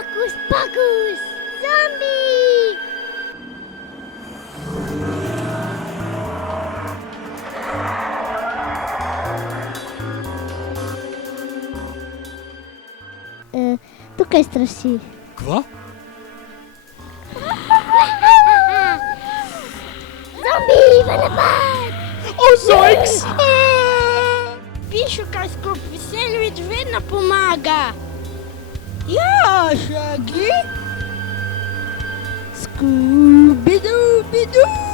Hocus Pocus! Zombie! Tu queres straší? Kva? Zombie, vai napad! O zojks! Pišukarsko sandwich vedno pomaga. Ja, Shaggy. Scooby-Dooby-Doo.